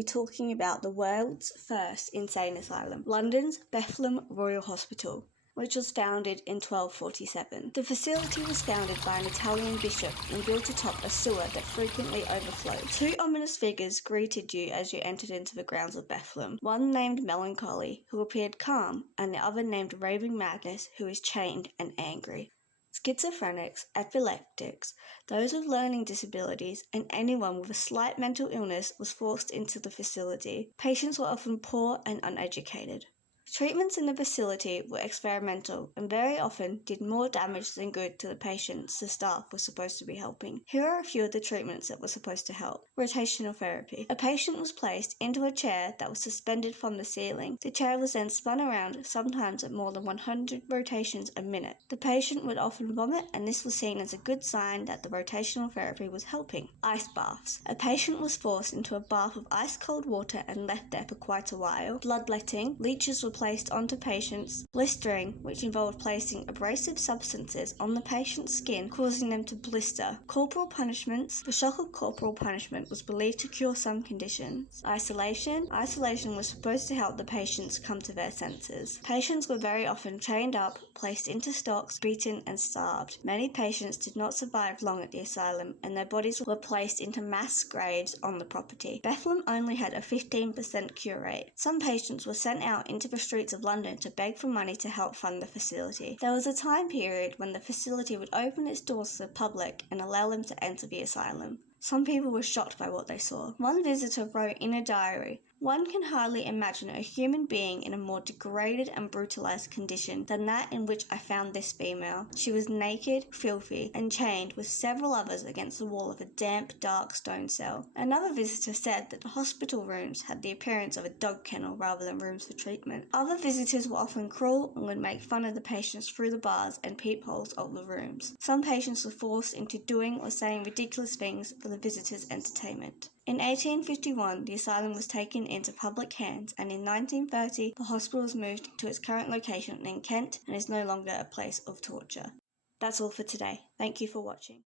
be talking about the world's first insane asylum, London's Bethlem Royal Hospital, which was founded in 1247. The facility was founded by an Italian bishop and built atop a sewer that frequently overflowed. Two ominous figures greeted you as you entered into the grounds of Bethlem, one named Melancholy, who appeared calm, and the other named Raving Madness, who is chained and angry. Schizophrenics, epileptics, those with learning disabilities, and anyone with a slight mental illness was forced into the facility. Patients were often poor and uneducated. Treatments in the facility were experimental and very often did more damage than good to the patients the staff were supposed to be helping. Here are a few of the treatments that were supposed to help. Rotational therapy. A patient was placed into a chair that was suspended from the ceiling. The chair was then spun around, sometimes at more than 100 rotations a minute. The patient would often vomit, and this was seen as a good sign that the rotational therapy was helping. Ice baths. A patient was forced into a bath of ice-cold water and left there for quite a while. Bloodletting. Leeches were placed onto patients. Blistering, which involved placing abrasive substances on the patient's skin, causing them to blister. Corporal punishments. The shock of corporal punishment was believed to cure some conditions. Isolation. Isolation was supposed to help the patients come to their senses. Patients were very often chained up, placed into stocks, beaten and starved. Many patients did not survive long at the asylum, and their bodies were placed into mass graves on the property. Bethlem only had a 15% cure rate. Some patients were sent out into the streets of London to beg for money to help fund the facility. There was a time period when the facility would open its doors to the public and allow them to enter the asylum. Some people were shocked by what they saw. One visitor wrote in a diary, "One can hardly imagine a human being in a more degraded and brutalized condition than that in which I found this female. She was naked, filthy, and chained with several others against the wall of a damp, dark stone cell." Another visitor said that the hospital rooms had the appearance of a dog kennel rather than rooms for treatment. Other visitors were often cruel and would make fun of the patients through the bars and peepholes of the rooms. Some patients were forced into doing or saying ridiculous things for the visitors' entertainment. In 1851, the asylum was taken into public hands, and in 1930, the hospital was moved to its current location in Kent and is no longer a place of torture. That's all for today. Thank you for watching.